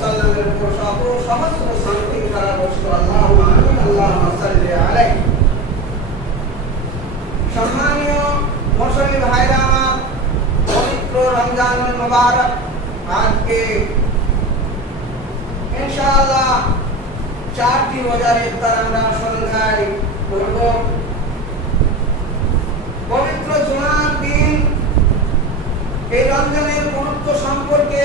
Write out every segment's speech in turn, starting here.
সাল্লামের উপর শত সহস্র শান্তি আমার পবিত্র জুমার দিন এই রমজানের গুরুত্ব সম্পর্কে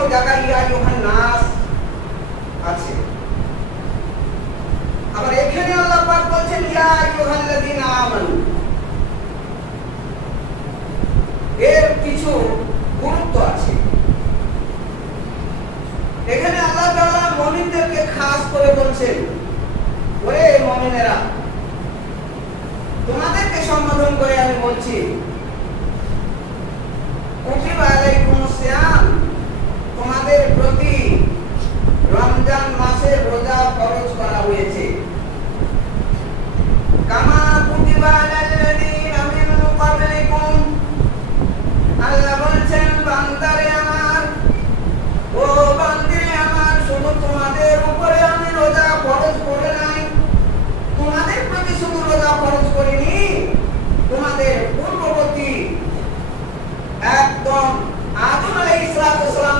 কোন জায়গায় ইয়া ইউহান নাস আছে। আবার এখানে আল্লাহ পাক বলছেন, ইয়া আইয়ুহাল্লাযীনা আমানু। এর কিছু গুরুত্ব আছে। এখানে আল্লাহ তাআলা মুমিনদেরকে খাস করে বলছেন ওরে মুমিনেরা, তোমাদেরকে সম্বোধন করে আমি বলছি, কুতিবা আলাইকুমুস সিয়াম। তোমাদের প্রতি রমজান মাসে রোজা খরচ করা হয়েছে। কামা কুতিবা আলাল্লাযীনা মিন ক্বাবলিকুম আল্লাহ বলছেন বান্দারে আমার ও বান্দিরে আমার শুধু তোমাদের উপরে আমি রোজা ফরজ করে নাই তোমাদের প্রতি শুধু রোজা ফরজ করিনি তোমাদের পূর্ববর্তী একদম আদম আলাইহিস সালাম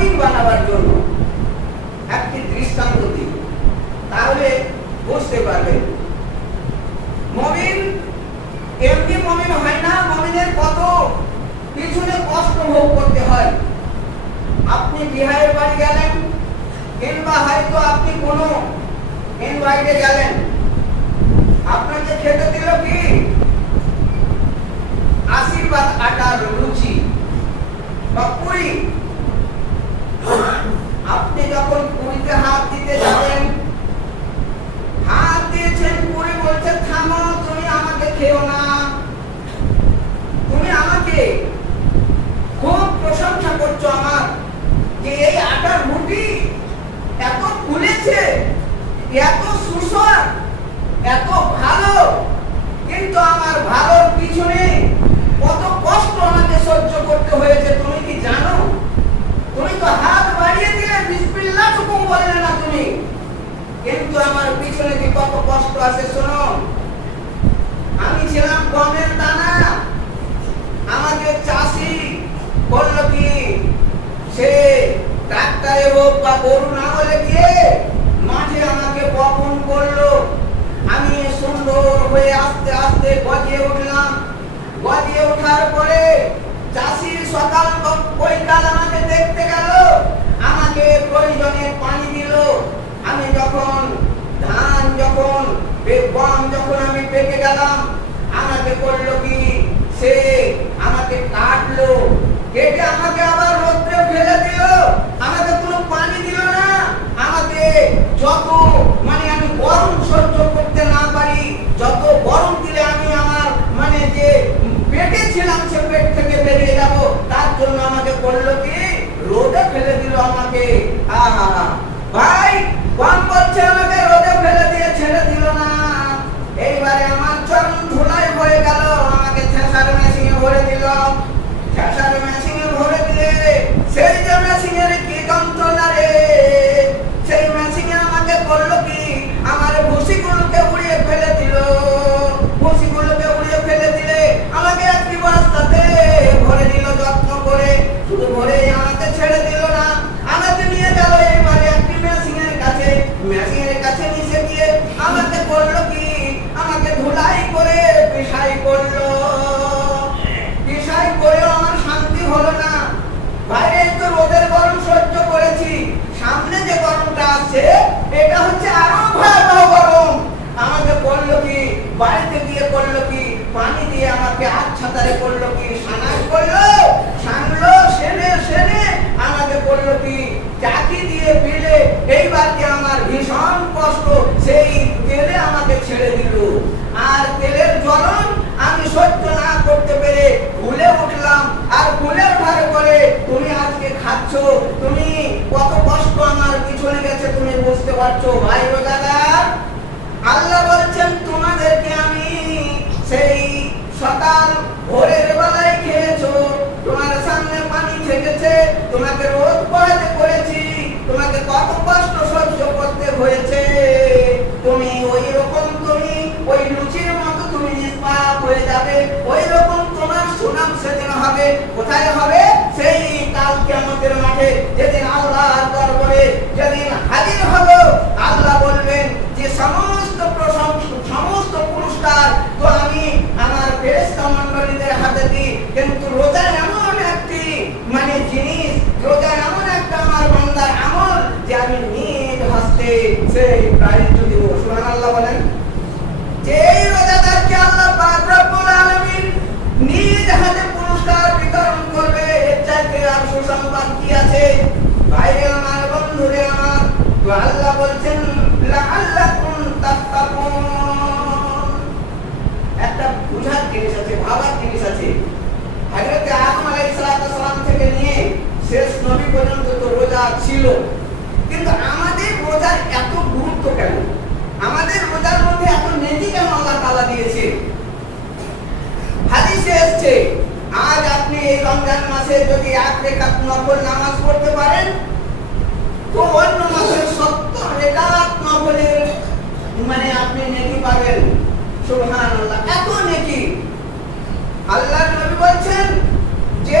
মমিন বানাবার জন্য একটি দৃষ্টান্ত দিই তাহলে বুঝতে পারবেন, মমিন এমনি মমিন হয় না, মমিনের কত পিছনে কষ্ট ভোগ করতে হয়। আপনি বিহারের বাড়ি গেলেন, কিংবা হয়তো আপনি কোনো ইনভাইটে গেলেন। আপনাকে খেতে দিল কি? আশীর্বাদ আটার রুচি বা পুরি। আপনি যখন হাত দিতে যাবেন, হাত দিয়েছেন বলছে, থামো, তুমি আমাকে খেও না। তুমি আমাকে খুব প্রশংসা করছ আমার যে এই আটার রুটি এত ফুলেছে, এত সুস্বাদ এত ভালো কিন্তু আমার ভালোর পিছনে কত কষ্ট আমাকে সহ্য করতে হয়েছে তুমি কি জানো তুমি তো হাত বাড়িয়ে দিলে বিসমিল্লাহ টুকুম বললে না তুমি কিন্তু আমার পিছনে যে কত কষ্ট আছে, শোনো। আমি ছিলাম গমের দানা। আমাকে চাষি বলল কি, সে ডাক্তারে হোক বা গরু না হলে গিয়ে মাঠে আমাকে বপন করল। আমি সুন্দর হয়ে আস্তে আস্তে গজিয়ে উঠলাম। গজিয়ে ওঠার পরে চাষি সকাল বৈকাল আমাকে দেখতে গেল। আমাকে প্রয়োজনে পানি দিল। আমি যখন যখন গম যখন আমি পেকে গেলাম, আমাকে করল কি, সে আমাকে কাটলো। কেটে আমাকে আবার রোদ্রে ফেলে দিল। আমাকে কোনো পানি দিল না। আমাকে যত মানে আমি গরম সহ্য করতে না পারি, যত গরম দিলে আমি আমার মানে যে পেটে ছিলাম সে পেট থেকে বেরিয়ে যাব, তার জন্য আমাকে করল কি, রোদে ফেলে দিল আমাকে। আহা, ভাই গম বলছে আমাকে রোদে ফেলে দিয়ে ছেড়ে দিল না এইবারে আমার চরম ধুলাই হয়ে গেল আমাকে ছেঁচার মেশিনে ভরে দিল ছেঁচার মেশিনে ভরে দিলে সেই যে মেশিনের কি যন্ত্রণা রে সেই মেশিনে আমাকে করল কি আমার ভুসিগুলোকে উড়িয়ে ফেলে দিল ভুসিগুলোকে উড়িয়ে ফেলে দিলে আমাকে একটি বস্তাতে ভরে নিল যত্ন করে শুধু ভরে আমাকে ছেড়ে দিল না আমাকে নিয়ে গেল এইবারে একটি মেশিনের কাছে মেশিনের কাছে নিচে গিয়ে আমাকে করল কি আমাকে ধুলাই করে পিসাই করল পিসাই করেও আমার শান্তি হলো না বাইরে তো রোদের গরম সহ্য করেছি সামনে যে গরমটা আসছে এটা হচ্ছে আরও ভয়াবহ গরম আমাকে করল কি বাড়িতে গিয়ে করল কি পানি দিয়ে আমাকে আচ্ছাতারে করল কি সানাই করল সানলো সেনে সেনে আমাকে করল কি চাকি দিয়ে পিলে এইবার কি আমার ভীষণ কষ্ট সেই তেলে আমাকে ছেড়ে দিল আর তেলের জ্বলন আমি সহ্য না করতে পেরে ভুলে উঠলাম আর ভুলে ওঠার পরে তুমি খাচ্ছ তুমি কত কষ্ট আমার পিছনে গেছে, তুমি বুঝতে পারছ? ভাই ও দাদা, আল্লাহ বলছেন, তোমাদেরকে আমি সেই সকাল ভোরের বেলায় খেয়েছো। তোমার সামনে পানি থেকেছে তোমাকে রোদ পোহাতে করেছি, তোমাকে কত কষ্ট সহ্য করতে হয়েছে। তুমি ওই রকম তুমি, ওই লুচির মতো তুমি নিষ্পাপ হয়ে যাবে ওই রকম তোমার সুনাম সেদিন হবে। কোথায় হবে? মাঠে যেদিন আল্লাহর দরবারে যেদিন হাজির হব আল্লাহ বলবেন যে সমস্ত প্রশংসা সমস্ত পুরস্কার তো আমি আমার ফেরেশতা মণ্ডলীদের হাতে দিই কিন্তু রোজা এমন একটি মানে জিনিস রোজা এমন একটা আমার বান্দার আমল যে আমি নিজ হস্তে সেই প্রায়িত দিব সুবহানাল্লাহ বলেন যে এই রোজাদারকে আল্লাহ পাক রব্বুল আলামিন নিজ হাতে পুরস্কার বিতরণ করবে এর চাইতে আর সুসংবাদ কি আছে? ভাইরে আমার, বন্ধুরে আমার, তো আল্লাহ বলছেন কিন্তু আমাদের রোজার এত গুরুত্ব কেন? আমাদের রোজার মধ্যে এত নেকি কেন আল্লাহ দিয়েছে? হাদিসে এসেছে, আজ আপনি এই রমজান মাসে যদি এক নকল নামাজ পড়তে পারেন? তো অন্য মাসের সত্তর রেখাত নকলের মানে আপনি নেকি পাবেন। সুবহান আল্লাহ এত নেকি? আল্লাহ নবী বলছেন, যে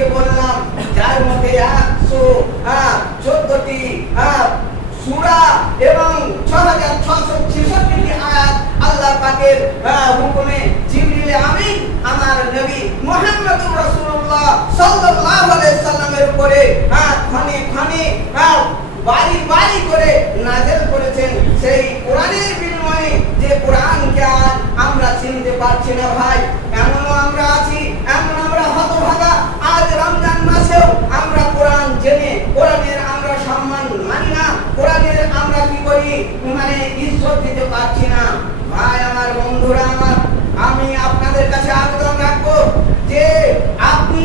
আপনাদেরকে বললাম, যার মধ্যে একশো চোদ্দটি সুরা এবং ছ হাজার ছশো ছেষট্টি আয়াত আল্লাহ পাকের হুকুমে জিবরিলে আমি আমার নবী মোহাম্মদ রসুল্লাহ সাল্লাহ সাল্লামের উপরে ক্ষণে ক্ষণে বাড়ি বাড়ি করে নাজেল করেছেন সেই কোরআনের বিনিময়ে যে কোরআনকে আজ আমরা চিনতে পারছি না ভাই এমনও আমরা আছি এমন আমরা হতভাগা আজ রমজান মাসেও আমরা কোরআন জেনে কোরআনের আমরা সম্মান মানি না কোরআনের আমরা কি করি মানে ইজ্জত দিতে পারছি না ভাই আমার বন্ধুরা আমার আমি আপনাদের কাছে আবেদন রাখব যে আপনি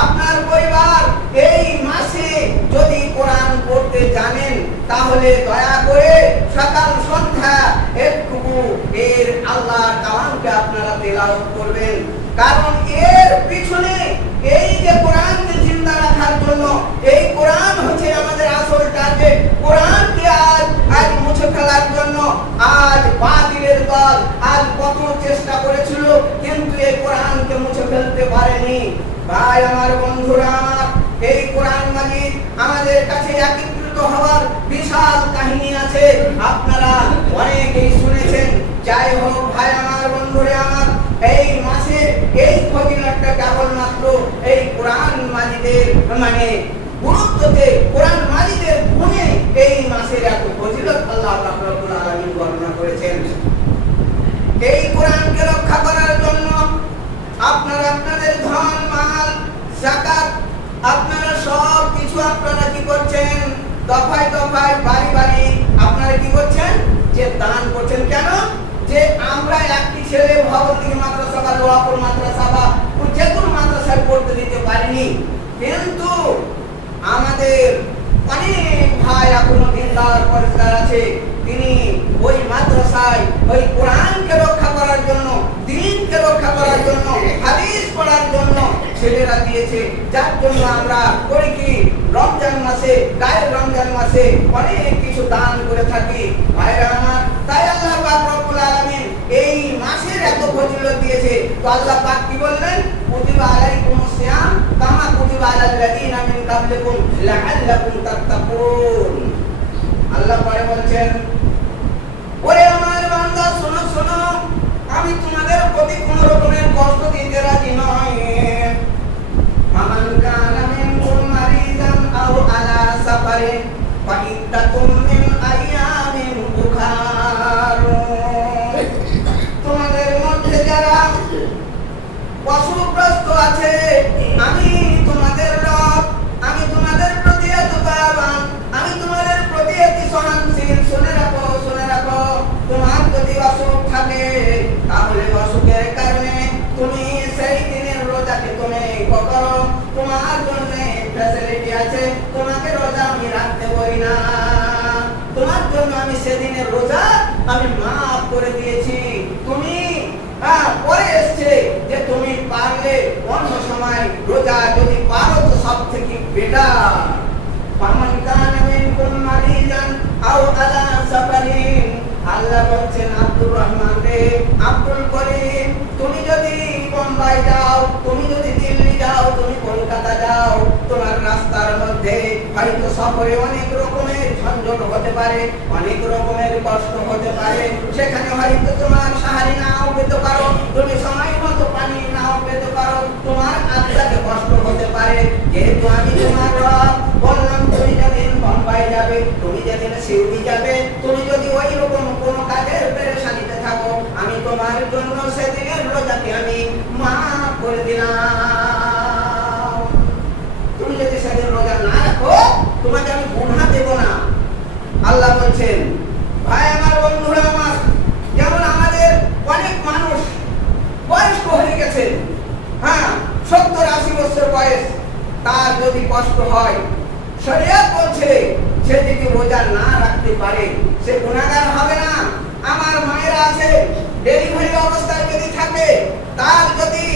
আপনার পরিবার এই মাসে যদি কোরআন পড়তে জানেন তাহলে দয়া করে সকাল সন্ধ্যা একটুকু এর আল্লাহর কালামকে আপনারা তেলাওয়াত করবেন। কারণ এর পিছনে এই যে কোরআনকে জিন্দা রাখার জন্য, এই কোরআন হচ্ছে আমাদের আসল টার্গেট কোরআনকে আজ আজ মুছে ফেলার জন্য, আজ বাতিলের দল আজ কত চেষ্টা করেছিল, কিন্তু এই কোরআনকে মুছে ফেলতে পারেনি। ভাই, আমার বন্ধুরা, আমার, এই কোরআন মাজিদ, আমাদের কাছে একত্রিত হওয়ার বিশাল কাহিনী আছে। আপনারা অনেকেই শুনেছেন, যাই হোক ভাই আমার, বন্ধুরা আমার, এই মাসের এই ফজিলতটা কেবলমাত্র এই কোরআন মাজিদের মানে গুরুত্বতে কোরআন মাজিদের গুণে এই মাসের এত ফজিলত আল্লাহ রব্বুল আলামিন বর্ণনা করেছেন। এই কোরআনকে রক্ষা করার জন্য আপনারা, আপনাদের ধন, মাল, জাকাত আপনারা সব কিছু আপনারা কি করছেন দফায় দফায় বাড়ি বাড়ি আপনারা কি করছেন? যে দান করছেন কেন? যে আমরা একটি ছেলে ভগবতী মাদ্রাসা বা লোহাপুর মাদ্রাসা বা যে কোনো মাদ্রাসায় পড়তে দিতে পারিনি। কিন্তু আমাদের অনেক ভাই এখনও দিনদার পরিষ্কার আছে। তিনি ওই মাদ্রাসায় ওই কোরআনকে রক্ষা করার জন্য, দিনকে রক্ষা করার জন্য, হাদিস পড়ার জন্য ছেলেরা দিয়েছে। যার জন্য আমরা করি কি, রমজান মাসে, গায়ের রমজান মাসে অনেক কিছু দান করে থাকি। ভাইরা আমার, তাই আল্লাহ রব্বুল আলামিন এই মাসের এত ফজিলত দিয়েছে। তো আল্লাহ পাক কি বললেন? আল্লাহ পরে বলছেন, ওরে আমার বান্দা, শোনো শোনো, আমি তোমাদের প্রতি কোন রকমের কষ্ট দিতে রাজি নয় ফামান কানা মিনকুম মারিদান আও আলা সাফারিন ফাইদ্দাতুম মিন আইয়ামিন তোমাদের মধ্যে যারা অসুখগ্রস্ত আছে রোজা যদি পারো তো সব থেকে বেটার ফামান কানা মিনকুম মারিজান আও আলা সাফারিন আল্লাহ বলছেন, আব্দুর রহমান রে, আব্দুল করিম, তুমি যদি বোম্বাই যাও, তুমি যদি দিল্লি যাও, তুমি কলকাতা যাও, তোমার রাস্তার মধ্যে হয়তো সফরে অনেক রকমের ঝঞ্ঝট হতে পারে, অনেক রকমের কষ্ট হতে পারে। সেখানে হয়তো তোমার সাহারি নাও পেতে পারো, তুমি সময় মতো পানি নাও পেতে পারো, তোমার আত্মাকে কষ্ট হতে পারে। যেহেতু আমি তোমার বললাম তুমি যেদিন বোম্বাই যাবে, তুমি যেদিন সিউড়ি যাবে, তুমি যদি ওই রকম কোনো কাজের পেরেশানিতে থাকো, আমি তোমার জন্য সেদিনের রোজাকে আমি করে দিলাম। তুমি যদি সেদিন রোজা না রাখো তোমাকে আমি গুণা দেব না। আল্লাহ বলছেন, ভাই আমার বন্ধুরা আমার, যেমন আমাদের অনেক মানুষ বয়স্ক হয়ে গেছে হ্যাঁ সত্তর আশি বছর বয়স, তার যদি কষ্ট হয়, শরিয়ত বলছে, সে যদি রোজা না রাখতে পারে, সে গুণাগার হবে না। আমার মায়েরা আছে ডেলিভারি অবস্থায় যদি থাকে, তার যদি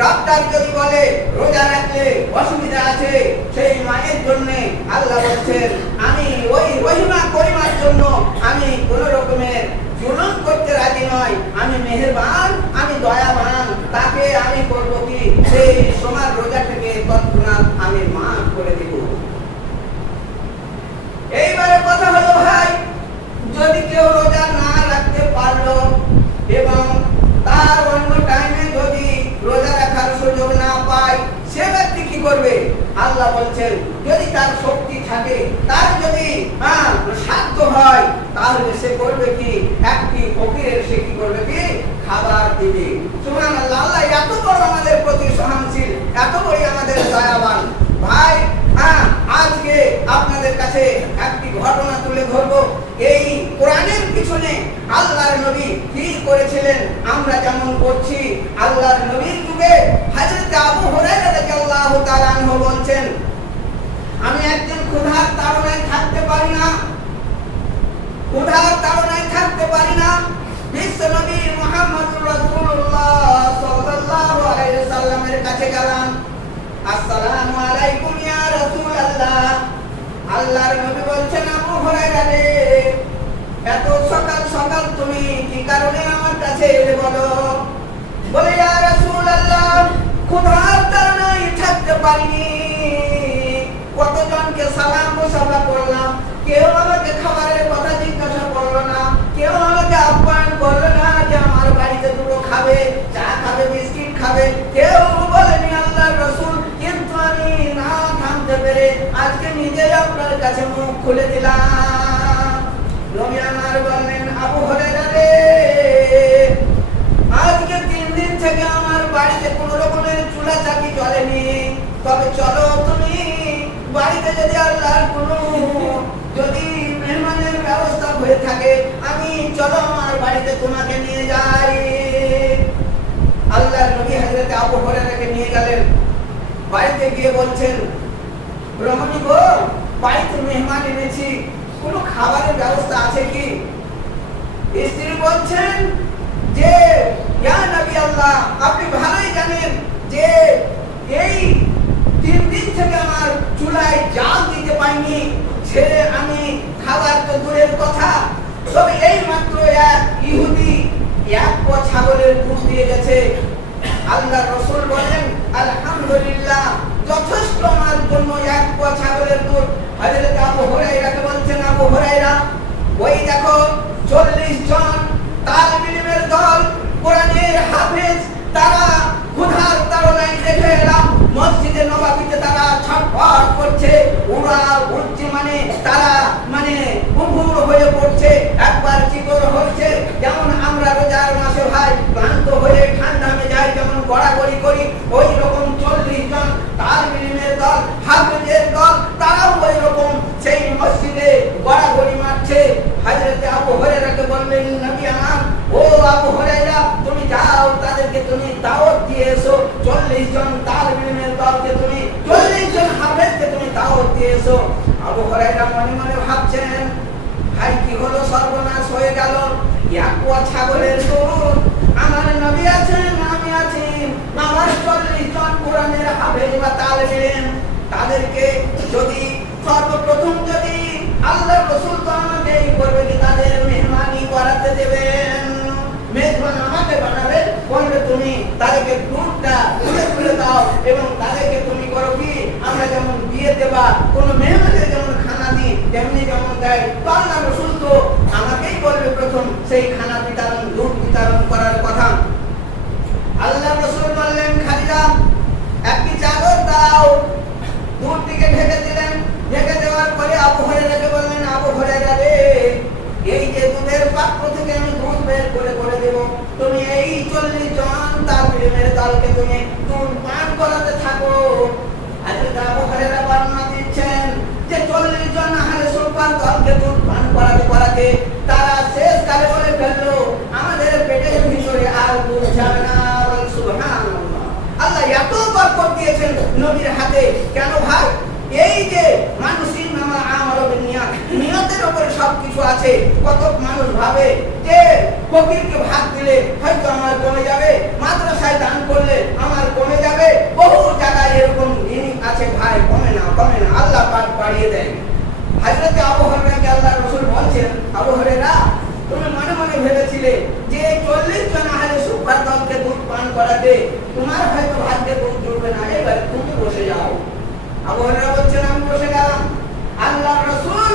ডক্টর যদি বলে, রোজা রাখলে অসুবিধা আছে, সেই মায়ের জন্য আল্লাহ বলছেন, আমি ওই রহিমা করিমার জন্য আমি কোন রকমের জুলুম করতে রাজি নয় আমি মেহেরবান, আমি দয়াবান, তাকে আমি করব কি? সেই সমাজ রোজা থেকে তৎক্ষণাৎ আমি করে এইবারে কথা হলো, ভাই, যদি কেউ রোজা না রাখতে পারল এবং তার অন্য টাইমে যদি রোজা রাখার সুযোগ না পায় সে ব্যক্তি কি করবে? আল্লাহ বলছেন, যদি তার শক্তি থাকে, তার যদি সাধ্য হয়, তাহলে সে করবে কি? একটি ফকিরের সে কি করবে কি? খাবার দিবে। আল্লাহ এত বড় আমাদের প্রতি সহনশীল, এত বড় আমাদের দয়াবান। ভাই হ্যাঁ আজকে আপনাদের কাছে একটি ঘটনা তুলে ধরবো। এই কোরআনের পিছনে আল্লাহর নবী কি করেছিলেন? আমরা যেমন করছি আল্লাহর নবীর যুগে হযরত আবু হুরায়রা রাদিয়াল্লাহু তাআলা বলছেন, আমি একদিন ক্ষুধার তাড়নায় থাকতে পারি না। ক্ষুধার তাড়নায় থাকতে পারি না। বিশ্ব মুহাম্মদুর রাসূলুল্লাহ সাল্লাল্লাহু আলাইহি সাল্লামের কাছে গেলাম। আসসালামু আলাইকুম ইয়া রাসূলুল্লাহ। আল্লাহর নবী বলছেন, আবু হুরায়রা রে, এত সকাল সকাল তুমি কি কারণে আমার কাছে এলে বলো? বলে, ইয়া রাসূলুল্লাহ, ক্ষুধার থাকতে পারিনি। কতজনকে সালাম মুসাফা করলাম কেউ আমাকে খাবারের কথা জিজ্ঞাসা করল না। কেউ আমাকে আহ্বান করল না যে আমার বাড়িতে দুটো খাবে, চা খাবে, বিস্কিট খাবে। কেউ বলেনি আল্লাহর রসুল, কিন্তু আমি না থামতে পেরে আজকে নিজেই আপনার কাছে মুখ খুলে দিলাম। নবী আমার বললেন, আবু হরেরা রে, আজকে তিন দিন থেকে আমার বাড়িতে কোন রকমের তবে চলো তুমি বাড়িতে যদি আল্লাহর কোন যদি মেহমানের ব্যবস্থা হয়ে থাকে, আমি চলো আমার বাড়িতে তোমাকে নিয়ে যাই। আল্লাহর নবী হযরত আবু হুরায়রাকে নিয়ে গেলেন। বাড়িতে গিয়ে বলছেন, রমণী গো, বাড়িতে মেহমান এনেছি, কোনো খাবারের ব্যবস্থা আছে কি? স্ত্রী বলছেন, যে, ইয়া নবী আল্লাহ, আপনি ভালোই জানেন যে, এই তিন দিন থেকে আমার চুলায় জাল দিতে পাইনি ছেড়ে আমি খাবার তো দূরের কথা। তবে এই মাত্র এক ইহুদি এক পো ছাগলের দুধ দিয়ে গেছে। আল্লাহ রসুল বলেন, আলহামদুলিল্লাহ, যথেষ্ট আমার জন্য এক পো ছাগলের দুধ। হযরত আবু হুরায়রাকে বলছেন, আবু হুরায়রা, ওই দেখো, চল্লিশ জন তালবিলের দল কোরআনের হাফেজ তারা ক্ষুধার তাড়নায় দেখে এলাম মসজিদে নবাবিতে তারা ছটফট করছে, উড়া উঠছে মানে তারা মানে উভুর হয়ে পড়ছে। একবার চিকর হচ্ছে, যেমন আমরা রোজার মাসে ভাই ক্লান্ত হয়ে ঠান্ডা মেজায় যেমন গড়াগড়ি করি ওই রকম চল্লিশ জন তালবিলের দল, হাফেজের দল, তারাও ওই রকম সেই মসজিদে গড়াগড়ি মারছে। হাজরতে আবু হুরায়রাকে বললেন, নবী আমার, ও আবু হুরায়রা তুমি যাও তাদেরকে তুমি দাওয়াত দিয়ে এসো চল্লিশ জন তালবিলের দলকে তুমি চল্লিশ জন হাফেজকে তুমি দাওয়াত দিয়ে এসো আবু হুরায়রা মনে মনে ভাবছেন ভাই কি হলো সর্বনাশ হয়ে গেল এক কুয়া ছাগলের দুধ আমার নবী আছেন আমি আছি আমার চল্লিশ জন কোরআনের হাফেজ বা তালবিলেন তাদেরকে যদি সর্বপ্রথম যদি আল্লাহ রসুল তো আমাকে এই করবে কি তাদের মেহমানি করাতে দেবেন মেজবান আমাকে বানাবে বলবে তুমি তাদেরকে দুধটা তুলে তুলে দাও এবং তাদেরকে তুমি করো কি? আমরা যেমন বিয়ে দেবা, কোনো মেহমানদের যেমন খানা দিই, তেমনি যেমন দেয়। তো আমরা শুনতো আমাকেই বলবে প্রথম, সেই খানা দিতে দুধ বিতরণ করার কথা আল্লাহ রসুল বললেন খালিদা একটি চাদর দাও দুধটিকে ঢেকে দিলেন ঢেকে দেওয়ার পরে আবু হরেরাকে বললেন আবু হরেরা রে এই যে দুধের পাত্র থেকে আমি দুধ বের করে করে দেব তুমি দুধ পান করাতে থাকো। হযরত আবু হুরায়রা বর্ণনা দিচ্ছেন যে 40 জন আহলে সুফার দলকে দুধ পান করাতে করাতে তারা শেষ কালে বলে ফেলল, আমাদের পেটের ভিতরে আর যাবে না। আল্লাহ এত বরকত দিয়েছেন নবীর হাতে। কেন ভাই? এই যে মানুষই নামা আমার নিয়াত নিয়তের উপরে সবকিছু আছে। কত মানুষ ভাবে যে ফকিরকে ভাত দিলে হয়তো আমার কমে যাবে মাদ্রাসায় দান করলে আমার কমে যাবে বহু জায়গায় এরকম জিনিস আছে ভাই কমে না কমে না আল্লাহ পাক বাড়িয়ে দেয় হাজরতে আবু হুরায়রাকে আল্লাহ রাসূল বলছেন আবু হুরায়রা তুমি মনে মনে ভেবেছিলে যে চল্লিশ জন আহলে সুপার দলকে দুধ পান করাতে, তোমার হয়তো ভাগ্যে দুধ জুড়বে না। এবার তুমি বসে যাও। আবু বলছেন, আমি বসে গেলাম। আল্লাহ রাসূল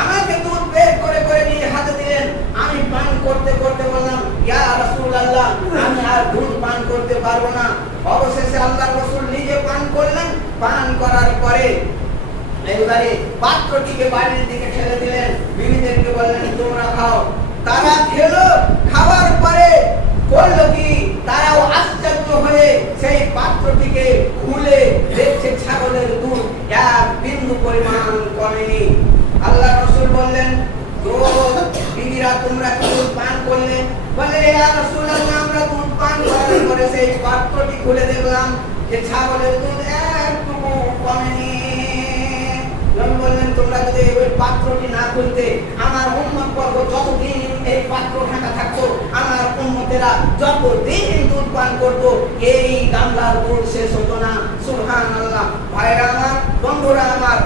আমাকে দুধ বের করে করে নিয়ে হাতে দিলেন। আমি পান করতে করতে বললাম, ইয়া রাসূলুল্লাহ, আমি আর দুধ পান করতে পারব না। অবশেষে আল্লাহ রাসূল নিজে পান করলেন। পান করার পরে এবারে পাত্রটিকে বাড়ির দিকে ঠেলে দিলেন বিবিদেরকে বললেন তোমরা খাও তারা খেলো খাওয়ার পরে তারাও আশ্চর্য হয়ে সেই পাত্রটিকে খুলে দেখছে ছাগলের দুধ। এক বিন্দু পরিমাণ আল্লাহ রসুল বললেন পান করলে? আমরা দুধ পান পাত্রটি খুলে দেখলাম যে ছাগলের দুধ একটুকু কমেনি। তোমরা যদি ওই পাত্রটি না খুলতে, আমার উন্মত পর্ব যতদিন এই পাত্র ঢাকা থাকতো, আমার উন্মতেরা যতদিন দুধ পান করতো, এই গামলার গোল শেষ হতো না। সুবহানাল্লাহ। ভাইরা আমার, বন্ধুরা আমার